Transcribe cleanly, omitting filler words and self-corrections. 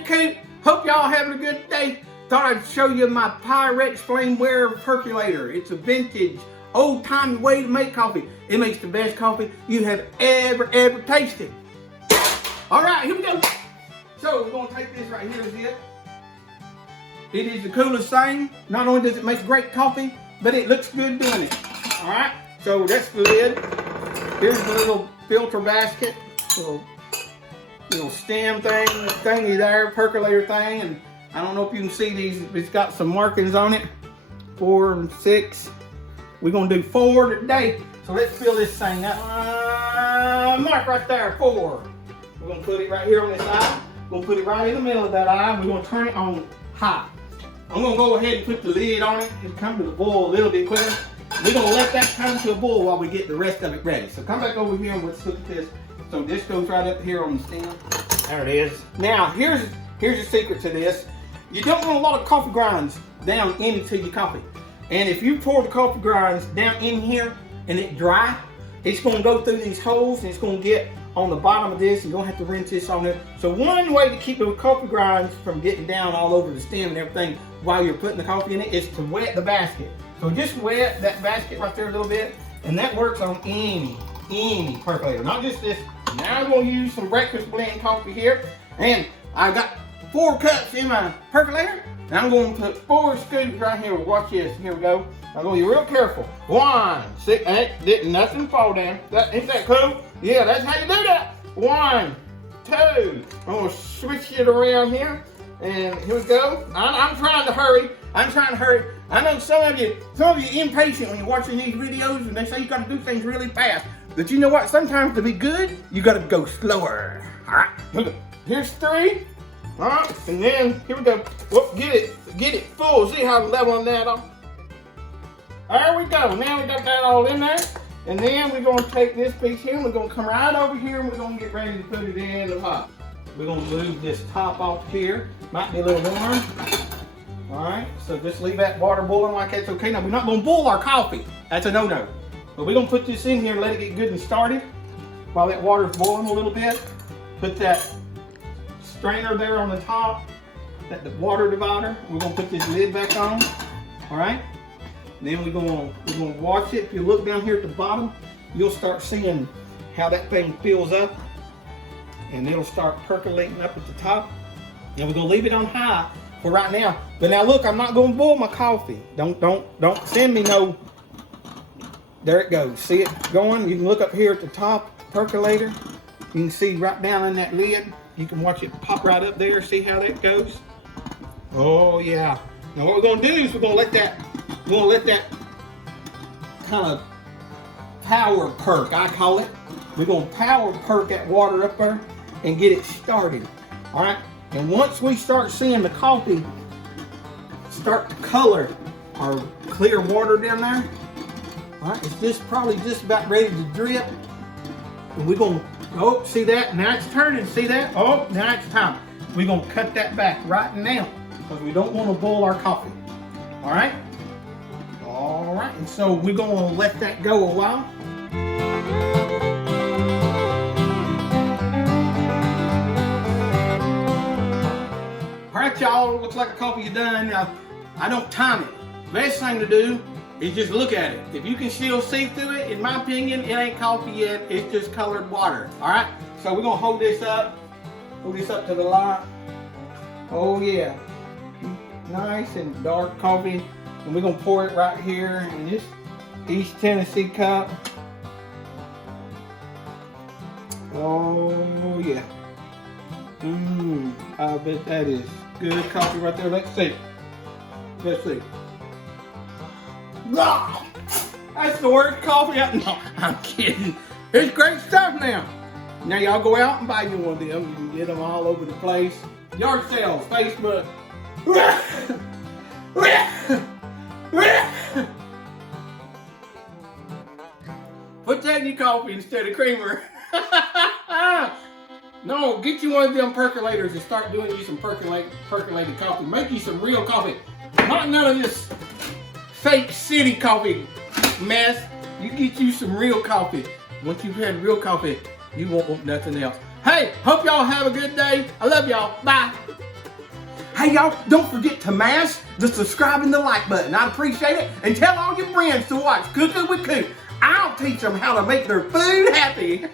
Uncle Coot. Hope y'all having a good day. Thought I'd show you my Pyrex Flameware Percolator. It's a vintage, old-timey way to make coffee. It makes the best coffee you have ever tasted. All right, here we go. So we're gonna take this right here is it. It is the coolest thing. Not only does it make great coffee, but it looks good doing it. All right, so that's the lid. Here's the little filter basket, little stem thingy there, percolator thing, and I don't know if you can see these. It's got some markings on it, 4 and 6. We're gonna do 4 today. So let's fill this thing up. Mark right there, 4. We're gonna put it right here on this eye. We're gonna put it right in the middle of that eye. We're gonna turn it on high. I'm gonna go ahead and put the lid on it and come to the boil a little bit quicker. We're gonna let that come to a boil while we get the rest of it ready. So come back over here and let's look at this. So this goes right up here on the stem. There it is. Now here's the secret to this. You don't want a lot of coffee grinds down into your coffee. And if you pour the coffee grinds down in here and it dry, it's gonna go through these holes and it's gonna get on the bottom of this. You're gonna have to rinse this on there. So one way to keep the coffee grinds from getting down all over the stem and everything while you're putting the coffee in it is to wet the basket. So just wet that basket right there a little bit, and that works on any percolator, not just this. Now I'm gonna use some breakfast blend coffee here, and I got 4 cups in my percolator. Now I'm gonna put 4 scoops right here. Watch this. Here we go. I'm gonna be real careful. 1, 6, didn't nothing fall down. Ain't that cool? Yeah, that's how you do that. 1, 2. I'm gonna switch it around here, and here we go. I'm trying to hurry. I know some of you impatient when you're watching these videos and they say you gotta do things really fast. But you know what? Sometimes to be good, you gotta go slower. All right, look, here's 3. All right, and then here we go. Whoop, get it full. See how I'm leveling that off? There we go. Now we got that all in there. And then we're gonna take this piece here and we're gonna come right over here and we're gonna get ready to put it in the pot. We're gonna move this top off here. Might be a little warm. All right, so just leave that water boiling like that's okay. Now we're not gonna boil our coffee. That's a no-no. But we're gonna put this in here and let it get good and started while that water's boiling a little bit. Put that strainer there on the top, that the water divider. We're gonna put this lid back on. All right. Then we're gonna watch it. If you look down here at the bottom, you'll start seeing how that thing fills up, and it'll start percolating up at the top. And we're gonna leave it on high for right now. But now look, I'm not gonna boil my coffee. Don't send me no. There it goes. See it going? You can look up here at the top, percolator. You can see right down in that lid. You can watch it pop right up there. See how that goes? Oh yeah. Now what we're gonna do is we're gonna let that kind of power perk, I call it. We're gonna power perk that water up there and get it started. All right. And once we start seeing the coffee start to color our clear water down there, all right, it's probably just about ready to drip. And we're gonna, oh, see that? Now it's turning, see that? Oh, now it's time. We're gonna cut that back right now because we don't want to boil our coffee. All right? All right, and so we're gonna let that go a while. All right, y'all, looks like the coffee is done. Now, I don't time it. Best thing to do is just look at it. If you can still see through it, in my opinion, it ain't coffee yet. It's just colored water. All right, so we're gonna hold this up to the light. Oh yeah, nice and dark coffee. And we're gonna pour it right here in this East Tennessee cup. Oh yeah. I bet that is good coffee right there. Let's see. Ah, that's the worst coffee no, I'm kidding. It's great stuff now. Now y'all go out and buy you one of them. You can get them all over the place. Yard sales, Facebook. Put that in your coffee instead of creamer. No, get you one of them percolators and start doing you some percolated coffee. Make you some real coffee. Not none of this fake city coffee mess. You get you some real coffee. Once you've had real coffee, you won't want nothing else. Hey, hope y'all have a good day. I love y'all. Bye. Hey y'all, don't forget to mash the subscribe and the like button. I'd appreciate it. And tell all your friends to watch Cooking with Coot. I'll teach them how to make their food happy.